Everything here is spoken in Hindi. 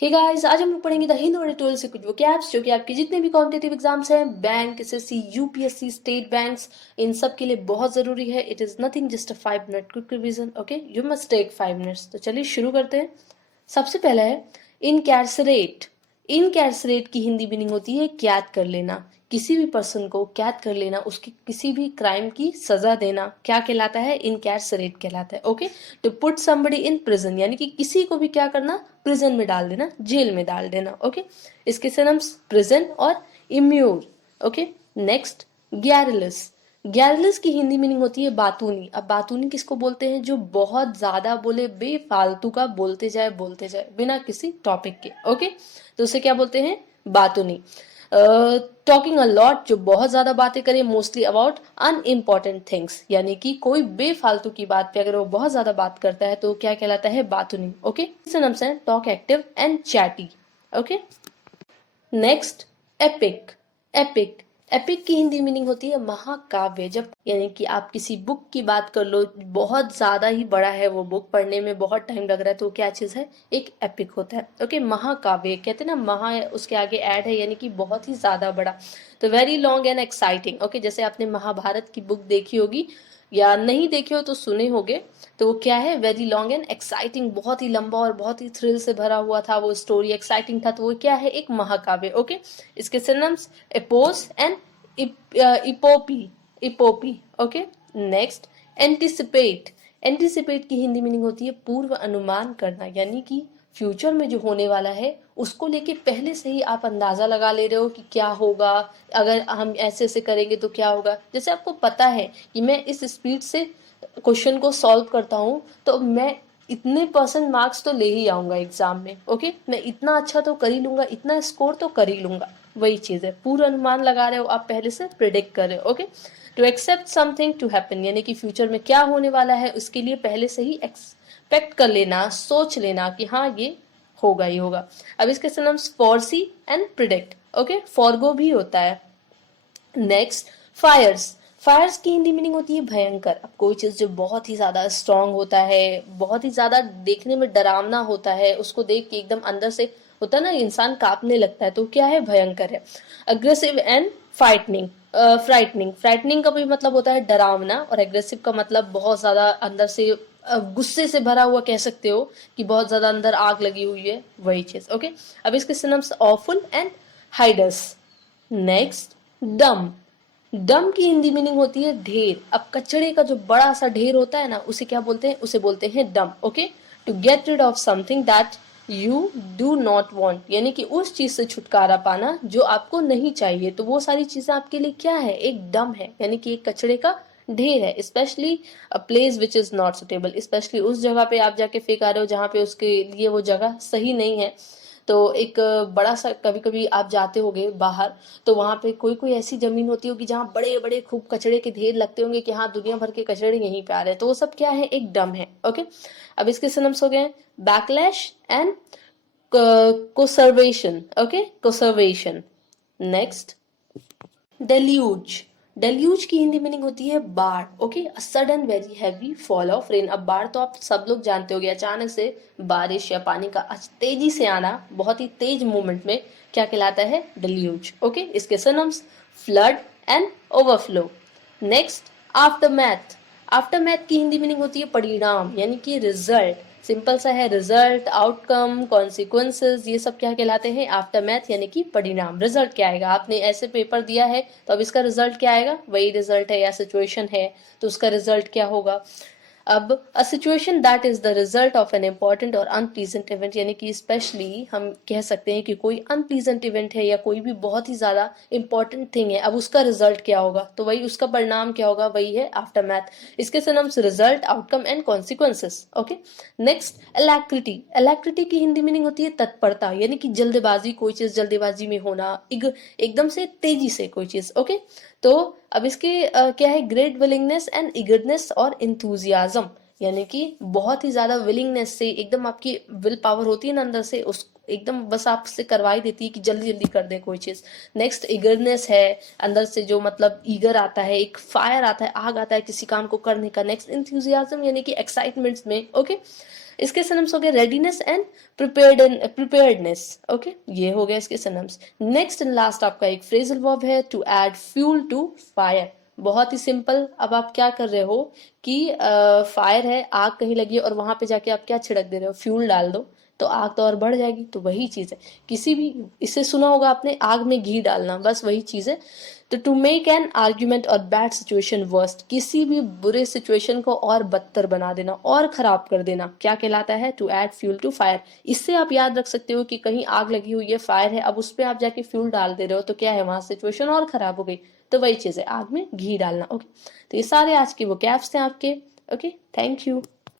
हे गाइस, आज हम लोग पढ़ेंगे द हिंद और ट्वेल्थ से कुछ वोकैब्स जो कि आपके जितने भी कॉम्पिटिटिव एग्जाम्स हैं, bank, SSC, UPSC, state banks, इन सब के लिए बहुत जरूरी है। It is nothing just a 5 minute quick revision. Okay, you must take 5 minutes. तो चलिए शुरू करते हैं। सबसे पहला है इनकैर्सरेट। इनकैर्सरेट की हिंदी मीनिंग होती है कैद कर लेना। किसी भी पर्सन को कैद कर लेना, उसकी किसी भी क्राइम की सजा देना क्या कहलाता है? इनकैर्सरेट कहलाता है। Okay, to put somebody in prison यानी कि किसी को भी क्या करना? प्रिजन में डाल देना, जेल में डाल देना। ओके, इसके सिनोनिम्स प्रिजन और इम्यूर। Okay, next गैरलिस। गैरलिस की हिंदी मीनिंग होती है बातूनी। अब बातूनी किसको बोलते हैं? जो बहुत ज्यादा बोले, बेफालतू का बोलते जाए बिना किसी टॉपिक के। ओके, तो उसे क्या बोलते हैं? बातूनी। टॉकिंग अ लॉट, जो बहुत ज्यादा बातें करे, मोस्टली अबाउट अनइम्पॉर्टेंट थिंग्स, यानी कि कोई बेफालतू की बात पे अगर वो बहुत ज्यादा बात करता है तो क्या कहलाता है? बातूनी। ओके, सिनोनिम्स हैं talk active and chatty. Okay, next epic. Epic epic की हिंदी मीनिंग होती है महाकाव्य। जब यानी कि आप किसी बुक की बात कर लो, बहुत ज्यादा ही बड़ा है वो बुक, पढ़ने में बहुत टाइम लग रहा है, तो क्या चीज है? एक एपिक होता है। ओके, महाकाव्य कहते हैं ना, महा उसके आगे ऐड है यानी कि बहुत ही ज्यादा बड़ा। तो very long and exciting. Okay, जैसे आपने महाभारत की बुक देखी होगी या नहीं देखे हो तो सुने होगे, तो वो क्या है? वेरी लॉन्ग एंड एक्साइटिंग, बहुत ही लंबा और बहुत ही थ्रिल से भरा हुआ था वो स्टोरी, एक्साइटिंग था, तो वो क्या है? एक महाकाव्य। ओके, इसके synonyms epos and epopee. Epopee. Okay, next anticipate. Anticipate की हिंदी मीनिंग होती है पूर्व अनुमान करना, यानी कि फ्यूचर में जो होने वाला है उसको लेके पहले से ही आप अंदाजा लगा ले रहे हो कि क्या होगा, अगर हम ऐसे ऐसे करेंगे तो क्या होगा। जैसे आपको पता है कि मैं इस स्पीड से क्वेश्चन को सॉल्व करता हूँ तो मैं इतने परसेंट मार्क्स तो ले ही आऊंगा एग्जाम में। ओके, मैं इतना अच्छा तो कर ही लूंगा, इतना स्कोर तो कर ही लूंगा। वही चीज है, पूर्व अनुमान लगा रहे हो आप, पहले से प्रिडिक्ट कर रहे हो। Okay, to expect something to happen, यानी कि फ्यूचर में क्या होने वाला है उसके लिए पहले से ही एक्सपेक्ट कर लेना, सोच लेना कि हाँ ये होगा ही होगा। अब इसके synonyms foresee and predict. Okay, forgo भी होता है। Next Fyers. फायर्स की हिंदी मीनिंग होती है भयंकर। अब कोई चीज जो बहुत ही ज्यादा स्ट्रांग होता है, बहुत ही ज्यादा देखने में डरावना होता है, उसको देख के एकदम अंदर से होता है ना, इंसान कांपने लगता है, तो क्या है? भयंकर है। Aggressive and frightening. Frightening, frightening का भी मतलब होता है डरावना, और एग्रेसिव का मतलब बहुत ज्यादा अंदर से गुस्से से भरा हुआ कह सकते हो, कि बहुत ज्यादा अंदर आग लगी हुई है, वही चीज। ओके, अब इसके सिनोनिम्स ऑफुल एंड हाइडस। नेक्स्ट डम। डम की हिंदी मीनिंग होती है ढेर। अब कचड़े का जो बड़ा सा ढेर होता है ना, उसे क्या बोलते हैं? उसे बोलते हैं dump. Okay, to get rid of something that you do not want, यानी कि उस चीज से छुटकारा पाना जो आपको नहीं चाहिए, तो वो सारी चीजें आपके लिए क्या है? एक डम है, यानी कि एक कचड़े का ढेर है। Specially a place which is not suitable, specially उस जगह पे आप जाके फेंक आ रहे हो जहाँ पे उसके लिए वो जगह सही नहीं है। तो एक बड़ा सा, कभी कभी आप जाते होगे बाहर, तो वहां पे कोई कोई ऐसी जमीन होती होगी जहाँ बड़े बड़े खूब कचड़े के ढेर लगते होंगे कि हाँ दुनिया भर के कचड़े यहीं पे आ रहे हैं, तो वो सब क्या है? एक डम है। ओके, अब इसके सिनम्स हो गए backlash and conservation. Okay, conservation. Next deluge. Deluge की हिंदी मीनिंग होती है बाढ़। Okay, a sudden very heavy fall of rain. अब बाढ़ तो आप सब लोग जानते होगे, अचानक से बारिश या पानी का तेजी से आना, बहुत ही तेज मूवमेंट में, क्या कहलाता है? डेल्यूज। ओके, इसके synonyms flood and overflow. Next aftermath. Aftermath की हिंदी मीनिंग होती है परिणाम, यानी कि रिजल्ट। सिंपल सा है, रिजल्ट, आउटकम, कॉन्सिक्वेंसेस, ये सब क्या कहलाते हैं? आफ्टरमैथ, यानी कि परिणाम। रिजल्ट क्या आएगा? आपने ऐसे पेपर दिया है तो अब इसका रिजल्ट क्या आएगा? वही रिजल्ट है, या सिचुएशन है तो उसका रिजल्ट क्या होगा? अब a situation that is the result of an important और अनप्लीजेंट इवेंट, यानी कि स्पेशली हम कह सकते हैं कि कोई अनप्लीजेंट इवेंट है या कोई भी बहुत ही ज्यादा इंपॉर्टेंट थिंग है, अब उसका रिजल्ट क्या होगा? तो वही उसका परिणाम क्या होगा? वही है आफ्टरमैथ। इसके synonyms result, outcome and consequences. Okay, next alacrity. Alacrity की हिंदी मीनिंग होती है तत्परता, यानी कि जल्दबाजी, कोई चीज जल्दबाजी में होना, एकदम से तेजी से कोई चीज। ओके, तो अब इसके क्या है? ग्रेट विलिंगनेस एंड ईगरनेस और इंथुजियाज्म, यानी कि बहुत ही ज्यादा विलिंगनेस से, एकदम आपकी विल पावर होती है ना अंदर से, उस एकदम बस आपसे करवाई देती है कि जल्दी जल्दी कर दे कोई चीज। नेक्स्ट ईगरनेस है, अंदर से जो मतलब ईगर आता है, एक फायर आता है, आग आता है किसी काम को करने का। नेक्स्ट इंथुजियाज्म, यानी कि एक्साइटमेंट्स में। ओके, इसके सिनम्स हो गए रेडीनेस एंड प्रिपेयर्डनेस। ओके, ये हो गया इसके सिनम्स। नेक्स्ट एंड लास्ट आपका एक फ्रेजल वर्ब है to add fuel to fire. बहुत ही सिंपल। अब आप क्या कर रहे हो कि फायर है, आग कहीं लगी है और वहां पे जाके आप क्या छिड़क दे रहे हो, फ्यूल डाल दो, तो आग तो और बढ़ जाएगी। तो वही चीज है, किसी भी, इससे सुना होगा आपने आग में घी डालना, बस वही चीज है। तो टू मेक एन आर्ग्यूमेंट और बैड सिचुएशन वर्स्ट, किसी भी बुरे सिचुएशन को और बदतर बना देना और खराब कर देना, क्या कहलाता है, to add fuel to fire. इससे आप याद रख सकते हो कि कहीं आग लगी हुई है, फायर है, अब उस पर आप जाके फ्यूल डाल दे रहे हो तो क्या है, वहां सिचुएशन और खराब हो गई। तो वही चीज है, आग में घी डालना। ओके, तो ये सारे आज के वो कैप्स थे आपके। Okay, thank you.